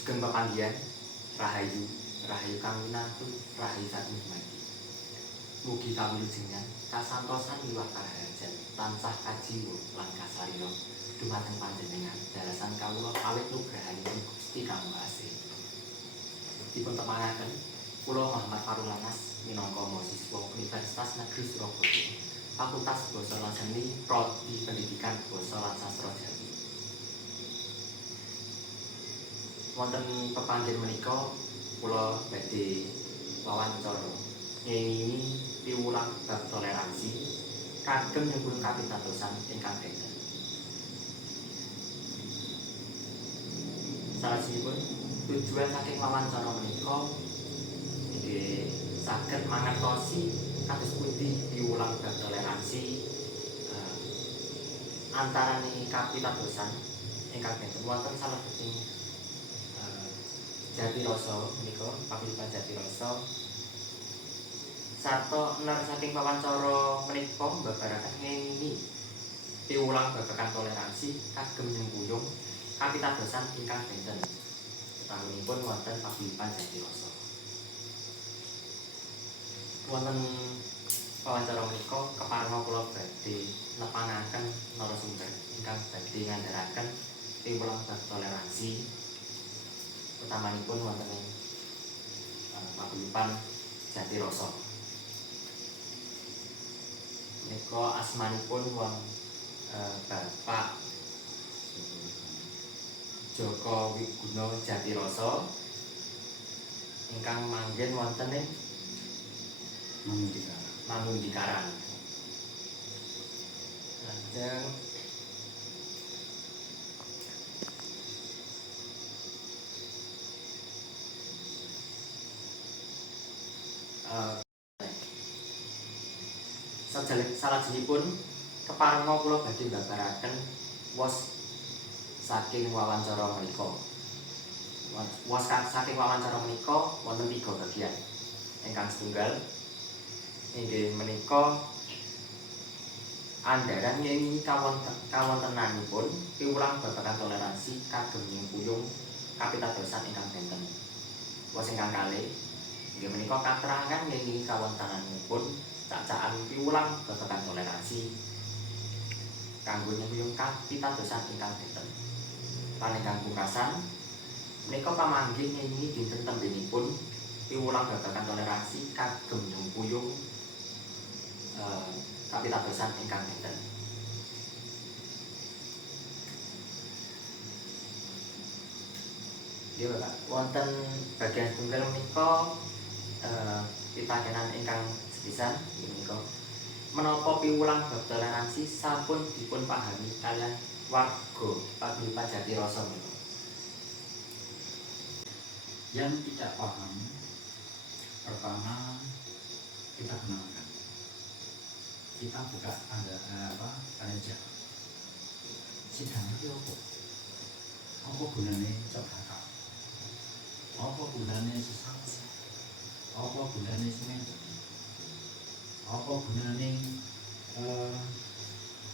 Sugeng pepanggihan rahayu rahayu kang winantu rahayu saking dumadi. Mugi kawilujengan kasantosan miwah kaharajan tansah kajiwa lan kasarira dumateng panjenengan dalasan kawula awit nugrahanipun Gusti Kang Maha Asih. Dipun tepangaken kula Muhammad Farulanas minangka mahasiswa Universitas Negeri Surabaya, Fakultas Basa lan Seni Prodi Pendidikan Basa lan Sastra Jawi. Wonten pepanggihan menika kula badhe wawancara ngengingi piwulang bab toleransi kagem nyebul kapitadosan ingkang benten. Salajengipun tujuan saking wawancara menika inggih saged mangertosi kados pundi piwulang bab toleransi antaraning kapitadosan ingkang benten wonten salebetipun Jatirasa menika paguyuban Jatirasa sarta ner saking wawancara menika mbabaraken ngengingi piwulang babagan toleransi kagem nyengkuyung kapitadosan ingkang benten setahunipun wonten paguyuban Jatirasa. Wonten wawancara menika keparenga kula badhe nepangaken narasumber ingkang badhe ngandharaken piwulang bab toleransi utamanipun wonten ing paguyuban Jatirasa. Menika asmanipun Bapak Joko Wiguna Jatirasa ingkang manggen wonten ing Mangundikaran. Lajeng salajengipun keparenga kula badhe mbabaraken wos saking wawancara menika. Wos saking wawancara menika wonten 3 bagian. Ingkang setunggal inggih menika andharan ngengingi kawontenanipun piwulang babagan toleransi kagem nyengkuyung kapitadosan ingkang benten. Wos ingkang kalih inggih menika katerangan ngengingi kawontenanipun cacaan piwulang babagan toleransi kanggo nyengkuyung kapitadosan ingkang benten. Lan ingkang pungkasan menika pamanggih ngengingi dinten tembenipun piwulang babagan toleransi kagem nyengkuyung kapitadosan ingkang benten. Nggih Bapak, wonten bagian setunggal menika pitakenan ingkang sepisan menika menapa piwulang bab toleransi sampun dipun pahami kalian warga paguyuban Jatirasa menika. Yang tidak paham, pertama kita kenalkan, kita buka tanya jawab. Sidang itu apa? Apa gunanya coklat? Apa gunanya sesaji? Apa gunanya semen? Apa gunanya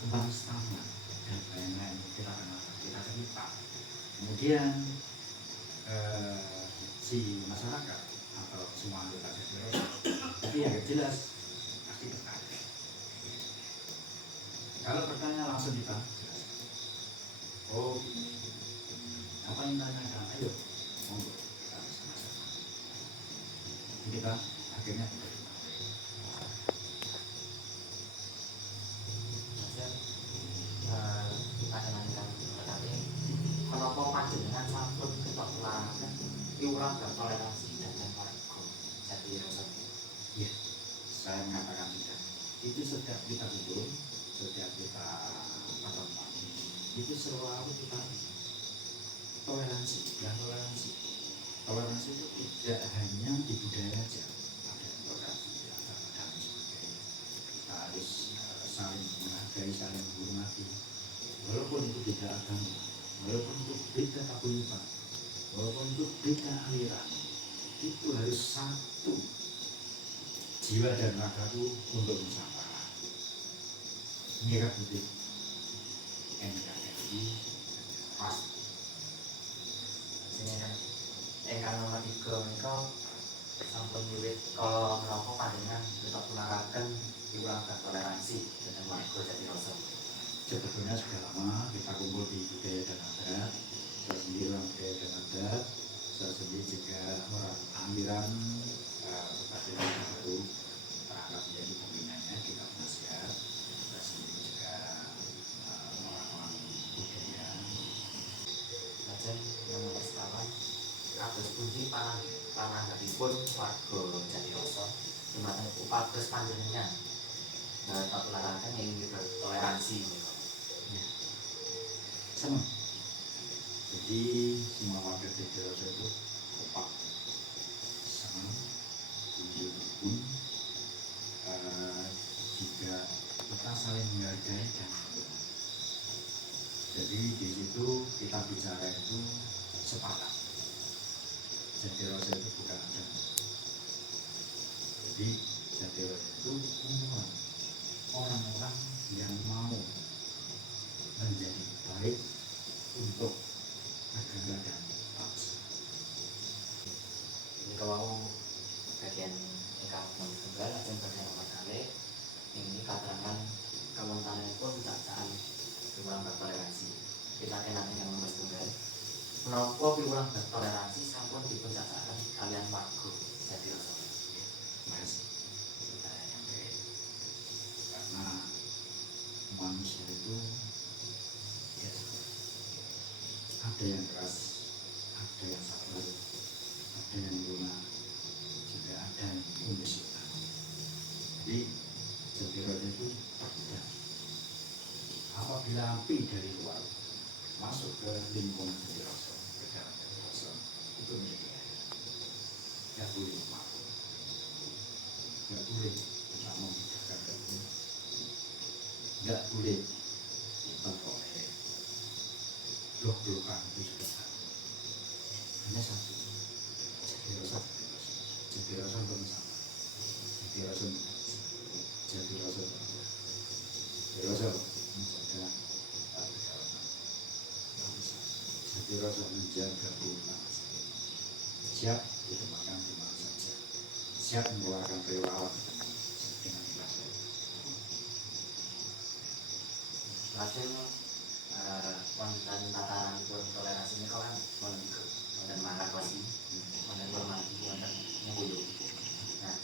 kembang setama dan lain-lain kita kenalkan, kita cerita. Kemudian si masyarakat atau semua anggota Jatirasa, tapi yang jelas pasti bertanya. Kalau bertanya langsung kita jelaskan. Oh, apa yang tanyakan? Ayo, monggo kita bersama-sama. Jadi kita akhirnya kita kenalkan menapa panjenengan sampun ketok larangan piwulang bab toleransi dan warga Jatirasa. ya, saya mengatakan sudah. Itu setiap kita duduk, setiap kita bertemu, itu selalu kita toleransi. Toleransi itu tidak hanya di budaya saja, ada toleransi di antara dan sebagainya. Kita harus saling menghargai, saling menghormati, walaupun itu beda agama, walaupun itu beda paguyuban, walaupun itu beda aliran, itu harus satu jiwa dan ragaku untuk nusantara. Merah putih NKRI pasti. Ingkang nomor 3 menika sampun wiwit kala menapa panjenengan tetep menaraken piwulang toleransi dan warga Jatiroso. Sebetulnya sudah lama kita kumpul di budaya dan adat. Saya sendiri orang budaya dan adat. Saya sendiri juga orang aliran Badan baru terangkat menjadi pembinanya kita penasihat. Saya sendiri juga orang-orang budaya. Lajeng nomor sekawan kados pundi pananggapipun warga Jatiroso dumateng upados panjenengan toleransi ing toleransi menika. Sama. Jadi semua warga Jatiroso itu kompak, sama, tujuh pun juga kita saling menghargai dan jadi di situ kita bicara itu sepakat. Jatiroso itu bukan agama. Jadi Jatiroso itu semua orang-orang yang mau menjadi baik untuk negara dan bangsa. Ini kalau bagian ingkang nomor tunggal lajeng bagian nomor kalih ini katerangan kawontenanipun cacaan piwulang bertoleransi. Kita kenal ingkang nomor tunggal. Menapa piwulang bertoleransi sampun dipun cacakaken kalian warga Jatiroso. Masih kita nyampe karena manusia itu ya, ada yang keras, ada yang sabar, ada yang lunak, juga ada yang menyusukan. Jadi Jatiroso itu terbuka. Apabila api dari luar masuk ke lingkungan Jatiroso, ke dalam Jatiroso, itu menjadi nggak boleh mampu, nggak boleh kita membedakan itu, nggak boleh kita oleh blok-blokan itu sudah satu, hanya satu. Jatiroso, Jatiroso bersama, Jatiroso mengaji, Jatiroso belajar, Jatiroso menjaga persaudaraan bangsa, Jatiroso menjaga kerukunan, siap ditempatkan di mana saja, siap mengeluarkan relawan dengan ikhlas. Lajeng wonten tataranipun toleransi menika kan wonten tiga, wonten mangartosi, wonten hormati, wonten nyengkuyu. Nah,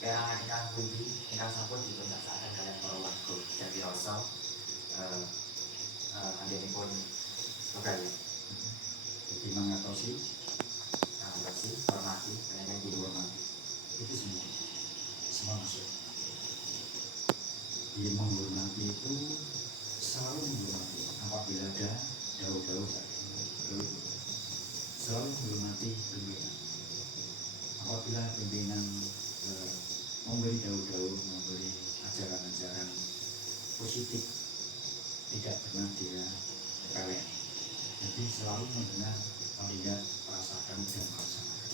perangan ingkang pundi ingkang sampun dipun cacakaken kaliyan para warga Jatiroso anggenipun bebrayan. Jadi mengatosi, Mangartosi, hormati, dan nyengkuyu. hormati, itu semua masuk. Di menghormati itu selalu menghormati apabila ada daun-daun selalu menghormati pimpinan. Apabila pimpinan memberi daun-daun, memberi ajaran-ajaran positif, tidak pernah dia repelek. Jadi selalu mendengar, melihat, merasakan dan melaksanakan.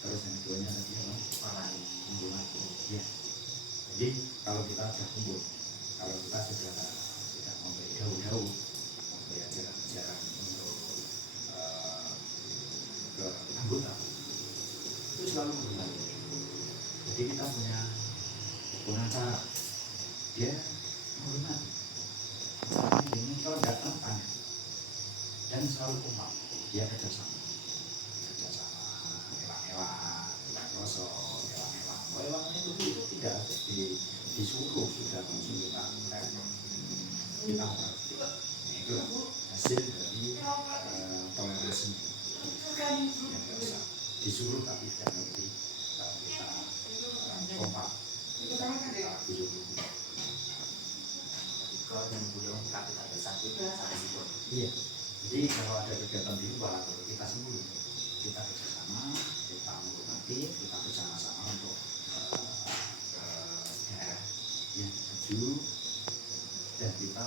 Terus yang keduanya tadi apa? Hormati. Menghormati. Ya. Jadi kalau kita sudah kumpul, kalau kita sudah memberi daun-daun, memberi ajaran-ajaran untuk ke anggota, itu selalu menghormati. Jadi kita punya cara, dia menghormati. Caranya ini kalau nggak tentang dan selalu kompak, dia kerjasama, mewah-mewah, tidak kosong, mewah-mewah itu tidak disuruh, sudah langsung kita mengerti. Nah, itu hasil dari toleransi yang biasa disuruh tapi tidak ngerti. Kalau kita kompak, kita disuruh. Tiga nyengkuyu kapital bersatu sanesipun. Iya. Jadi kalau ada kegiatan di luar, kita sendiri, kita bersama, kita menghormati, kita bersama-sama untuk ke daerah yang maju dan kita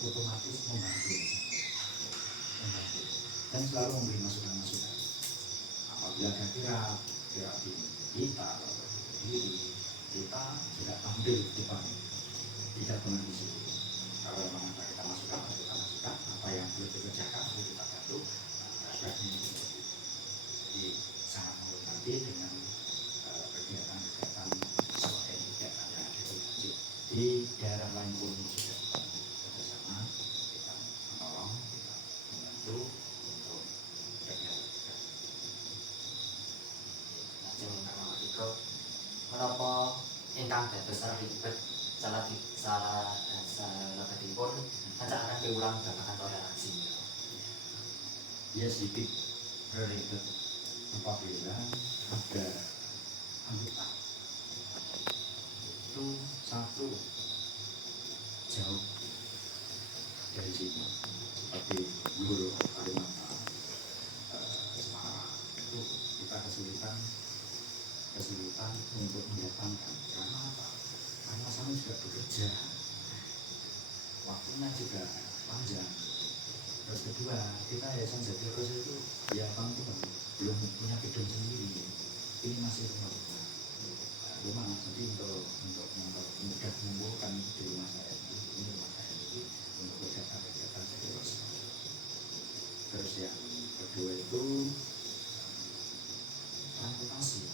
otomatis membantu dan selalu memberi masukan-masukan. Apabila ada kira di kita atau berdiri, kita tidak tampil di depan, tidak pernah di situ. Kalau memang kita masukan apa yang perlu dikerjakan, kita bantu. Nah, dia sedikit related apabila ada anggota itu satu jauh dari sini seperti Guru Kalimantan, Semarang itu kita kesulitan untuk mendatangkan karena apa? Karena kami juga bekerja, waktunya juga panjang. Terus kedua, kita Yayasan Jati Rosa itu ya Bang itu belum punya gedung sendiri, ini masih rumah. Jadi untuk mudah mengumpulkan di rumah saya ini rumah saya ini untuk kegiatan Jati Rosa. Terus yang kedua itu transportasi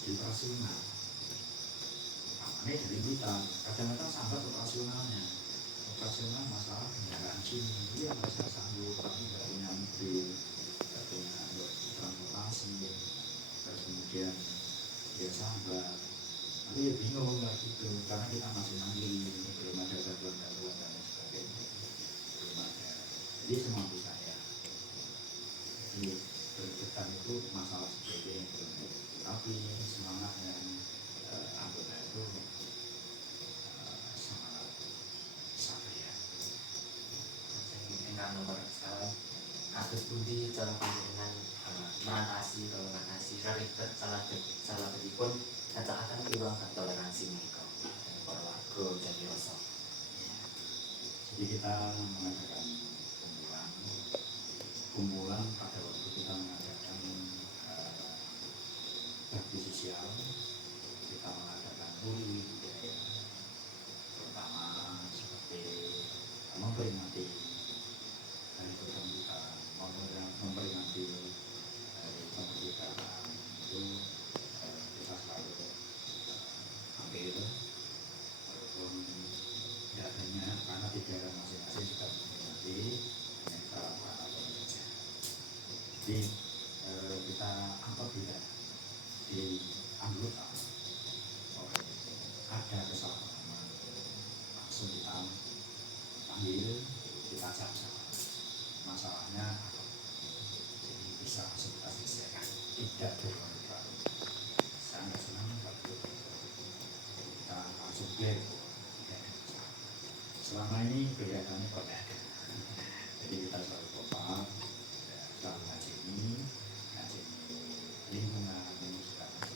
di operasional. Ini dari kita kadang-kadang sambat operasional masalah kendaraan sini dia merasa sanggup tapi nggak punya mobil, nggak punya transportasi, terus kemudian dia sambat tapi ya bingung lah gitu karena kita masih nanggil belum ada bantuan dan lain sebagainya, belum ada. Jadi semampu saya jadi berdekat itu masalah seperti itu, tapi semangatnya anggota itu semangat satria. Ingkang nomor sekarang kados pundi cara panjenengan mengatasi raribet salah betipun ngecakaken piwulang toleransi menika para warga Jati Rosa. Jadi kita mengadakan kumpulan pada waktu kita mengadakan bakti sosial, kita mengadakan budaya terutama seperti memperingati hari kemerdekaan, memperingati hari kemerdekaan itu kita selalu ambil walaupun tidak banyak karena di daerah masing-masing sudah memperingati kita lakukan apa saja. Jadi kita apabila di anggota ada kesalahpahaman langsung kita panggil, kita ajak masalahnya apa, jadi bisa langsung kita selesaikan, tidak berlarut-larut. Saya nggak senang kalau itu, kita langsung clear. Selama ini kelihatannya kok ada, jadi kita selalu kompak, selalu ngaji lingkungan, juga ngaji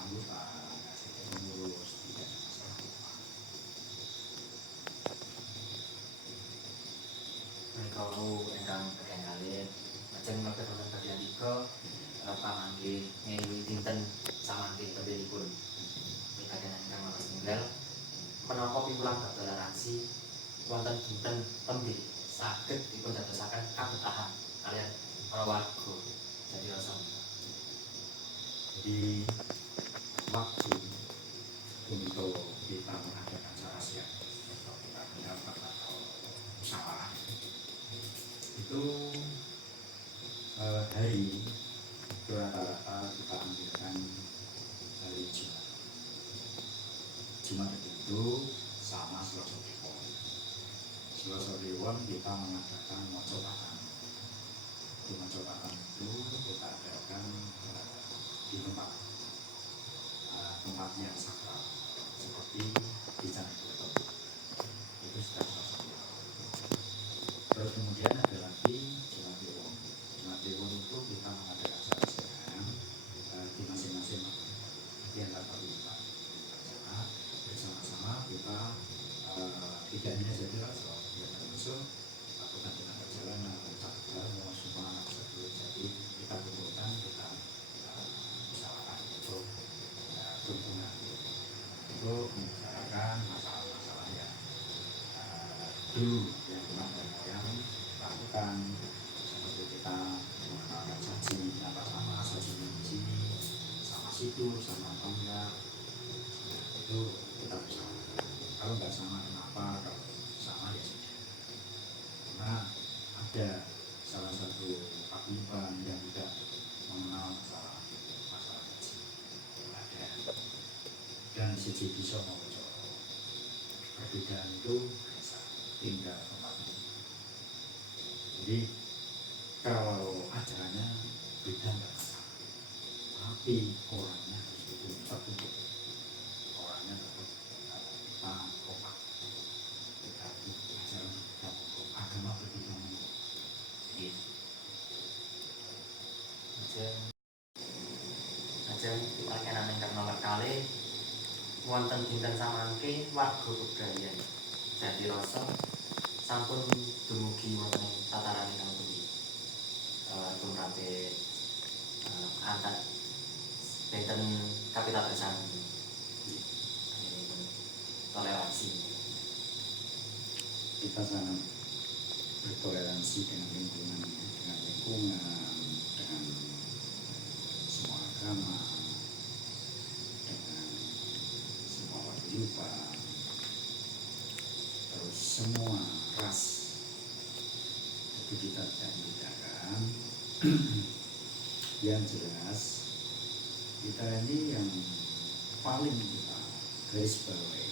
anggota, ngaji pengurus, tidak ada masalah apa. Menika ingkang bagian kalih lajeng mlebet wonten bagian 3 pamanggi ngewi dinten samangke tebelipun. Bagian ingkang nomor 9 menapa piwulang toleransi wonten dinten tembe saged dipun dadosaken kabetahan kaliyan para warga Jati Rosa. Jadi waktu untuk kita mengadakan sarasiat atau kita mendapat atau musyawarah itu hari itu rata-rata kita ambilkan hari Jumat itu sama Selasa Kliwon kita mengadakan mocopatan. Di mocopatan itu kita adakan di tempat yang sakral seperti di Candipuro itu sudah Selasa Kliwon. Terus kemudian ada lagi Jumat Kliwon itu kita mengadakan sarasiat di masing-masing di antara kita bersama-sama kita tidak hanya Jati Rosa ya termasuk lakukan dengan perjalanan semua anak tersebut. Jadi kita kumpulkan, kita musyawarah untuk berhubungan untuk membicarakan masalah-masalah yang dulu yang yang lakukan, seperti kita mengenalkan saji apa sama saji di sini sama situ sama apa enggak, itu kita bisa. Kalau nggak sama kenapa, kalau sama ya sudah. Karena ada salah satu paguyuban yang tidak mengenal masalah haji, ada, dan siji bisa mau perbedaan itu biasa tinggal tempatnya. Jadi kalau acaranya beda nggak masalah, tapi orangnya harus betul tertutup, orangnya tetap kita kompak, kita acara tetap agama berbeda. Iya. Ajeng dipakenan ingkang nomor kalih wonten dinten samangke warga budaya Jati Rasa sampun dumugi wonten ing tataran ingkang pundi tumrape antar benten kapitadosan toleransi. Kita sangat bertoleransi dengan lingkungan, dengan semua agama, dengan semua paguyuban, terus semua ras. Jadi kita tidak membedakan. Yang jelas kita ini yang paling kita garis bawahi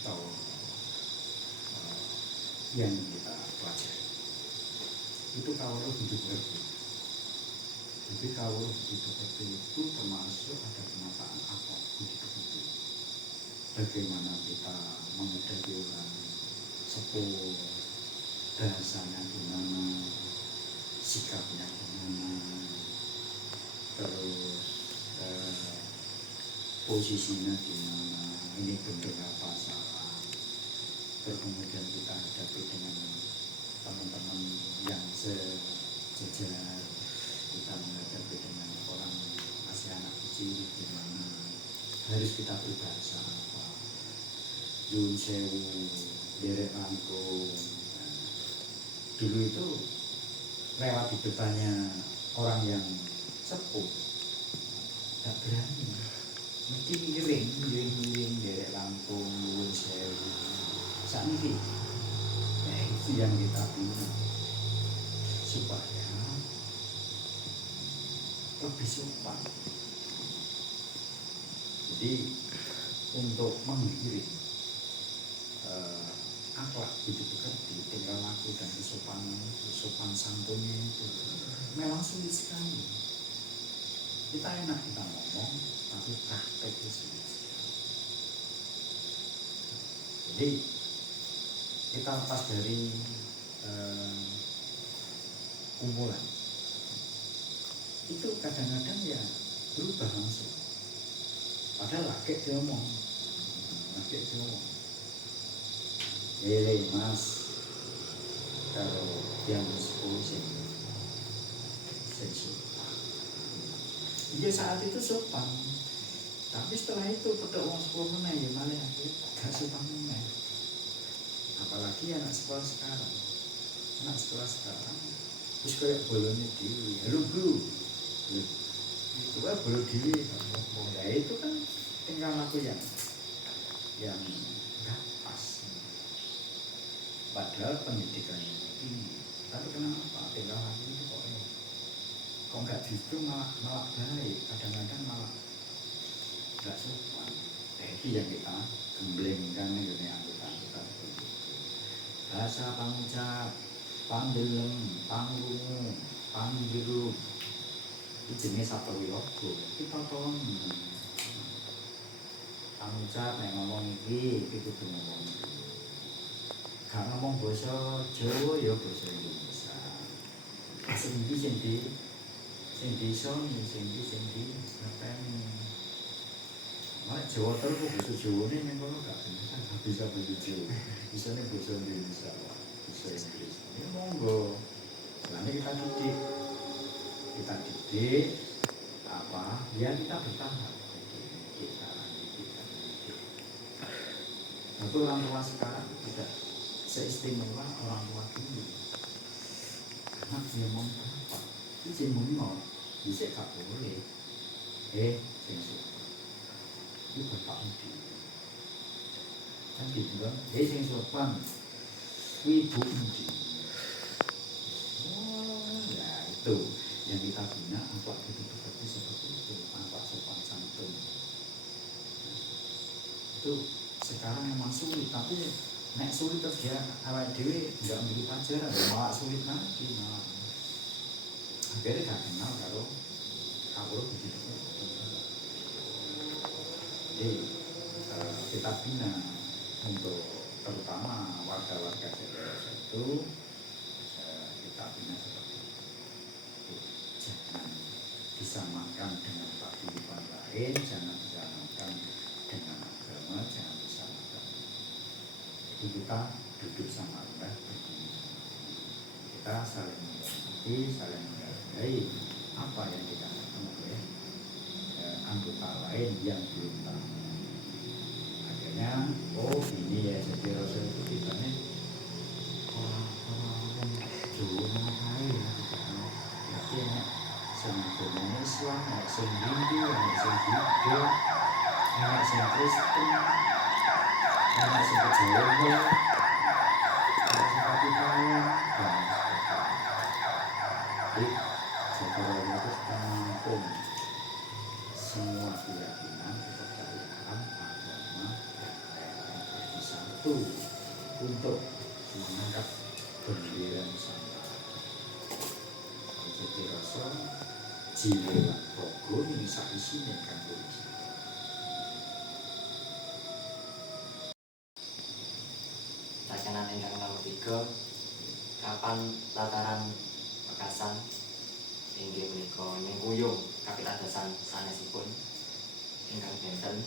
atau yang kita pelajari itu kalau hidup bersih. Jadi kalau hidup bersih itu termasuk ada penataan apa hidup bersih. Bagaimana kita menghadapi orang sepuh, bahasanya gimana, sikapnya gimana, terus posisinya gimana, ini bentuk apa salah. Terus kemudian kita hadapi dengan teman-teman yang sejajar, kita menghadapi dengan orang masih anak kecil gimana, harus kita berbahasa apa, Yun Sewu, derek langkung. Dulu itu lewat di depannya orang yang sepuh gak berani, mesti miring derek langkung, Yun Sewu. Saat ini ya itu yang kita bina supaya lebih sopan. Jadi untuk menggiring akhlak hidup bekerja, tingkah laku dan sopan santunnya itu memang sulit sekali. Kita enak kita ngomong, tapi prakteknya sulit sekali. Jadi kita lepas dari kumpulan itu kadang-kadang ya berubah langsung. Padahal laki dia ngomong, mas, kalau yang 10 saya sopan. Dia saat itu sopan, tapi setelah itu petuk wong 10 meneh ya malah gak sopan meneh. Apalagi anak sekolah sekarang, terus kayak bolonnya diri, lu itu kan bolu diri, ya itu kan tinggal aku yang nggak pas. Padahal pendidikannya ini, tapi kenapa tinggal aku itu kok nggak justru malah baik, kadang-kadang malah nggak sopan. Itu yang kita gemblengkan ini angkutan bahasa pangucap, pandelem, pangrungu, pangbiru. Itu jenis satu wilogo. Kita tolong pangucap nek ngomong iki kudu ngomong iki. Gak ngomong basa Jawa ya basa Indonesia. Sing ngerteni. Nek Jawa terus basa Jawane ning kono gak bisa basa Jawa. Bisane basa Indonesia, basa Inggris. Ya monggo. Nanti kita didik apa? Ya kita bertahan. Kita. Tapi orang tua sekarang tidak seistimewa orang tua dulu. Anak dia mau apa? Itu mau bisa gak boleh. Sensor. Itu bapak undi. Kan gitu kan? Sing sopan. Ibu undi. Ya itu yang kita bina apa hidup seperti itu, apa sopan santun. Itu sekarang memang sulit, tapi nek sulit terus dia awal dewi nggak ambil pelajaran, malah sulit lagi. akhirnya gak kenal karo kawruh begitu. Jadi kita bina untuk terutama warga-warga Jatiroso itu kita bina seperti itu. Jangan disamakan dengan paguyuban lain, jangan disamakan dengan agama, jangan disamakan. Jadi kita duduk sama Allah, berdiri sama Allah. Kita saling menghormati, saling menghargai apa yang dikatakan oleh anggota lain yang belum tahu. Akhirnya, oh ini ya Jatiroso itu kitanya orang-orang Jawa kaya ya, berarti enak semuanya Islam, enak sing Hindu, enak sing Buddha, enak sing Kristen, enak sing Jawa, enak sing Katolik, dan sebagainya. Jadi Jatiroso itu menampung semua keyakinan, kepercayaan, agama, dan lain-lain jadi satu untuk mengangkat bendera Nusantara. Jatiroso jiwa lan raga ning saisine kanggo Sakenan ingkang nomor 3, kapan lataran Pekasan inggih menika nyengkuyung kapitadosan sanesipun ingkang benten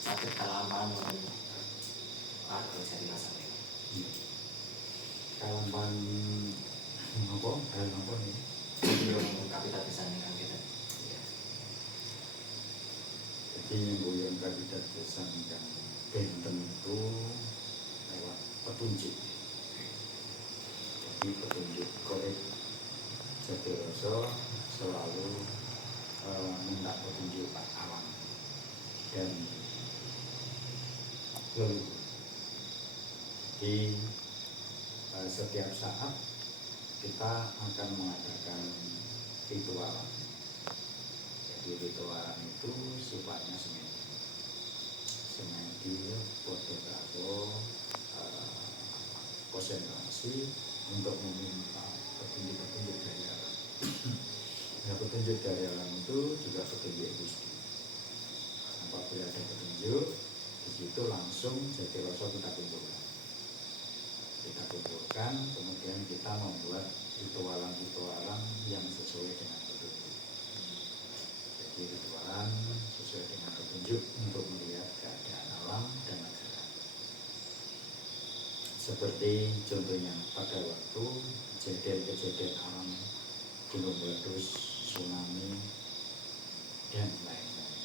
saged kalampahan wonten warga Jatiroso menika. kalampan apa hal apa nih Nyengkuyung kapitadosan ingkang benten. jadi yang kapitadosan yang benten itu lewat petunjuk. Jadi petunjuk korek Jatiroso selalu minta petunjuk Pak Alam dan leluhur. Jadi setiap saat kita akan mengadakan ritualan. Jadi ritualan itu sifatnya semedi foto konsentrasi untuk meminta petunjuk-petunjuk dari alam. Nah, petunjuk dari alam itu juga petunjuk Gusti. Apabila ada petunjuk, di situ langsung Jatiroso kita kumpulkan. Kita kumpulkan, kemudian kita membuat ritualan-ritualan yang sesuai dengan petunjuk. Jadi ritualan sesuai dengan petunjuk untuk melihat keadaan alam dan negara. Seperti contohnya pada waktu kejadian-kejadian alam, gunung meletus, tsunami, dan lain-lain.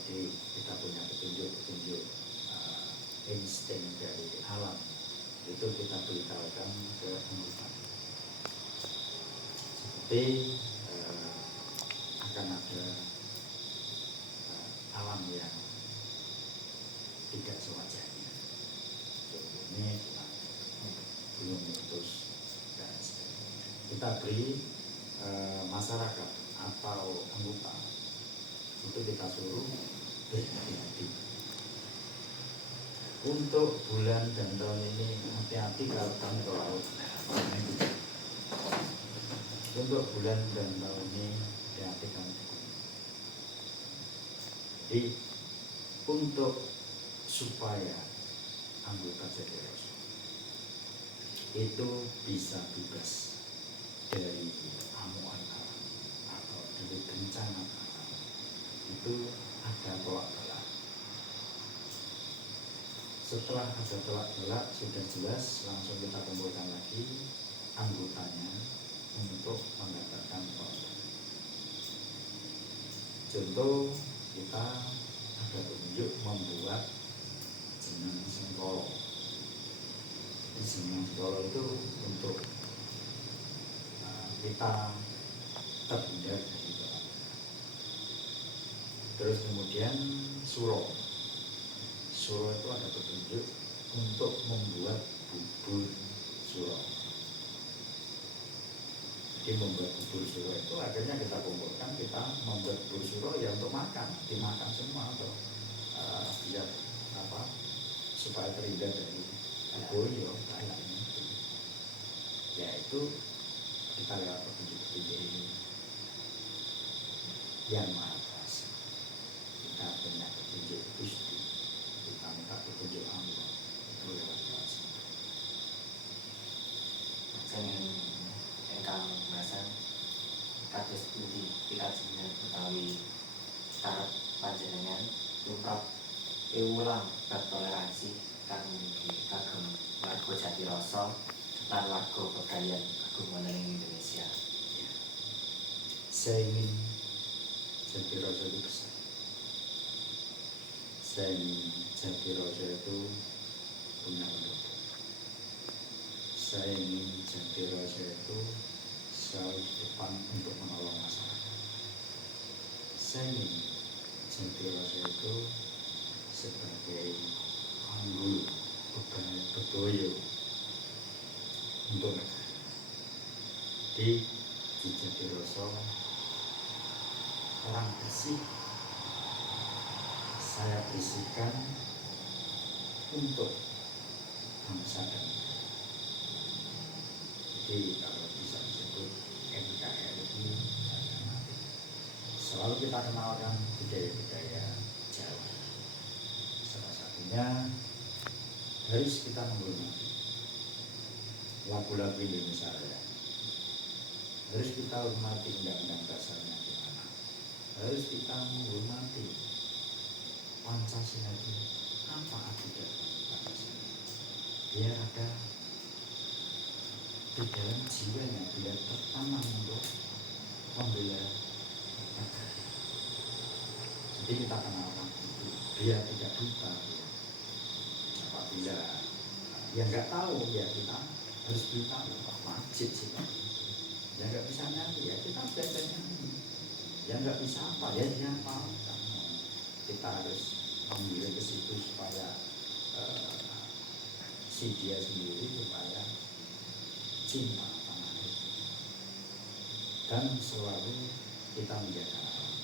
Jadi kita punya petunjuk-petunjuk insting dari alam, itu kita beritahukan ke anggota. Seperti akan ada alam yang tidak sewajarnya. Contohnya belum meletus dan sebagainya. Kita beri masyarakat atau anggota itu kita suruh berhati-hati. Untuk bulan dan tahun ini hati-hati kalau kamu ke laut. Untuk bulan dan tahun ini hati-hati kamu ke gunung. Jadi untuk supaya anggota Jatiroso itu bisa bebas dari amuan alam atau dari bencana alam, itu ada tolak-belak. Setelah ada tolak-belak sudah jelas, langsung kita kumpulkan lagi anggotanya untuk mendapatkan tolak-belak. Contoh, kita ada petunjuk membuat jenang sengkolo. Jenang sengkolo itu untuk kita terhindar dari tolak. Terus kemudian suro itu ada petunjuk untuk membuat bubur suro. Jadi membuat bubur suro itu akhirnya kita kumpulkan, kita membuat bubur suro ya untuk makan, dimakan semua atau biar supaya terhindar dari boyo, yaitu kita lewat petunjuk-petunjuk yang maha kuasa. Kita punya petunjuk Gusti, kita minta petunjuk Allah itu lewat semua. Jangan engkang bahasan kados pundi pikajengan utawi karep panjenengan tumrap ulang bab toleransi kagem warga Jatiroso lan warga Pegayan Agung wonten ing Indonesia. Saya ingin Jatiroso itu besar. Saya ingin Jatiroso itu punya penduduk. Saya ingin Jatiroso itu selalu di depan untuk menolong masyarakat. Saya ingin Jatiroso itu sebagai panggul bedoyo untuk negara. Di Jatiroso orang bersih saya bersihkan untuk bangsa dan negara. Jadi kalau bisa disebut NKRI, selalu kita kenalkan budaya-budaya Jawa. Salah satunya harus kita menghormati lagu-lagu Indonesia Raya. Harus kita hormati undang-undang dasarnya gimana. Harus kita menghormati Pancasila itu apa akibat Pancasila. Biar ada di dalam jiwanya, biar tertanam untuk membela negara. Jadi kita kenalkan itu biar tidak buta. Apabila yang nggak tahu ya kita harus beritahu, wajib sih. Yang nggak bisa nyanyi ya kita belajar nyanyi. Yang nggak bisa apa ya siapa. Kita harus mengirim ke situ supaya si dia sendiri supaya cinta tanah air. Dan selalu kita menjaga alam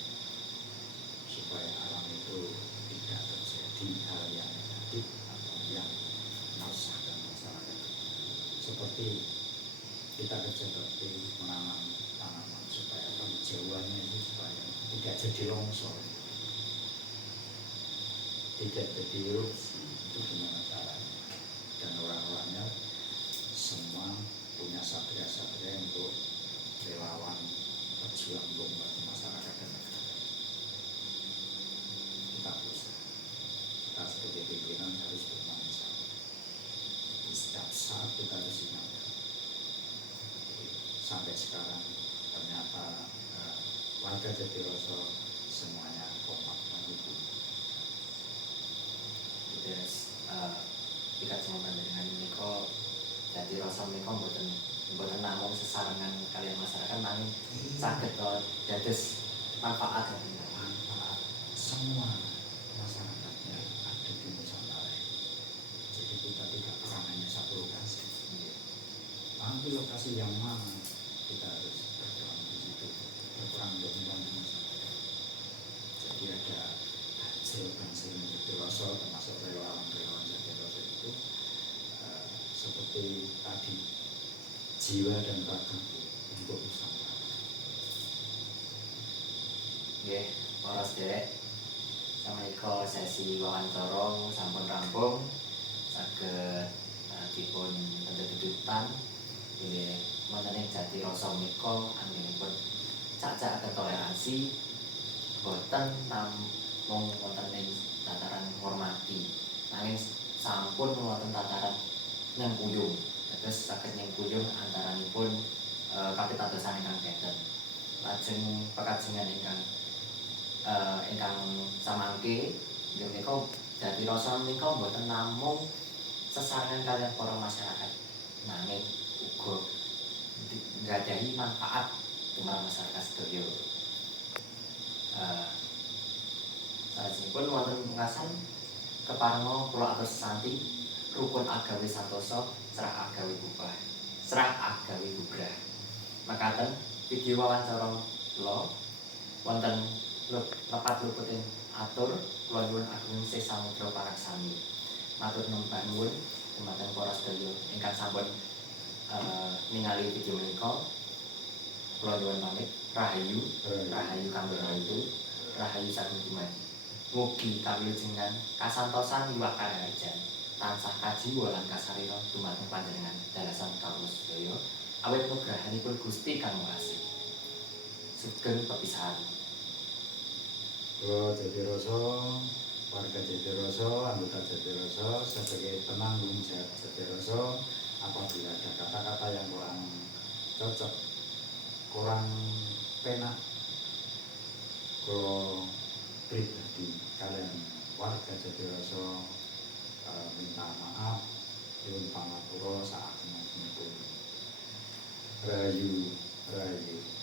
supaya alam itu tidak terjadi hal yang negatif atau yang meresahkan masyarakat. Seperti kita kerja bakti menanam tanaman supaya penghijauannya itu supaya tidak jadi longsor, tidak jadi erupsi. Itu gimana caranya? Dan orang-orangnya semua punya satria-satria untuk relawan berjuang untuk membantu masyarakat dan negara. Kita berusaha. Kita sebagai pimpinan harus bertanggung jawab. Setiap saat kita harus ingatkan. Sampai sekarang ternyata warga Jatiroso semuanya kompak mendukung. Terus pikat semua panjenengan menika Jatiroso menika mboten namung sesarengan kalian masyarakat nanging saged dados manfaat Manfaat semua masyarakatnya ada di Nusantara. Jadi kita tidak pernah hanya satu lokasi. Tapi lokasi yang mana kita harus berperan di situ, berperan untuk membantu masyarakat. Jadi ada hasil-hasil Jatiroso termasuk relawan-relawan Jatiroso itu seperti tadi jiwa dan ragaku untuk Nusantara. Nggih, para sedherek, sameika sesi wawancara sampun rampung, saged dipun pendedutan nggih wonten ing Jatiroso menika anggenipun cacah toleransi boten namung wonten ing tataran ngormati, nanging sampun wonten tataran nyengkuyung. Terus saged nyengkuyung antaranipun kapitadosan ingkang benten. Lajeng pekajengan ingkang samangke inggih menika Jatiroso menika boten namung sesarengan kaliyan para masyarakat, nanging uga nggadahi manfaat dumateng masyarakat sedaya. Salajengipun wonten pungkasan keparenga kula atus sesanti rukun agawi santosa serah agawi bubrah. Makaten video wawancara kula wonten lepat luputing atur kula nyuwun ageng sih samudra paraksami. Matur nuwun dumateng para sedaya ingkang sampun ningali video menika. Kula nyuwun pamit. Rahayu, rahayu kanggo itu, rahayu saking dumadi. Mugi kawilujengan kasantosan iwak karajan tansah kajiwa lan kasarira dumateng panjenengan dalasan kawula sedaya awit nugrahanipun Gusti kang Maha Sugeng pepisahan. Kula Jatiroso, warga Jatiroso, anggota Jatiroso, sebagai penanggung jawab Jatiroso, apabila ada kata-kata yang kurang cocok, kurang penak, kula pribadi kalian warga Jatiroso minta maaf, nyuwun pangapura saageng-agengipun. Rahayu, rahayu.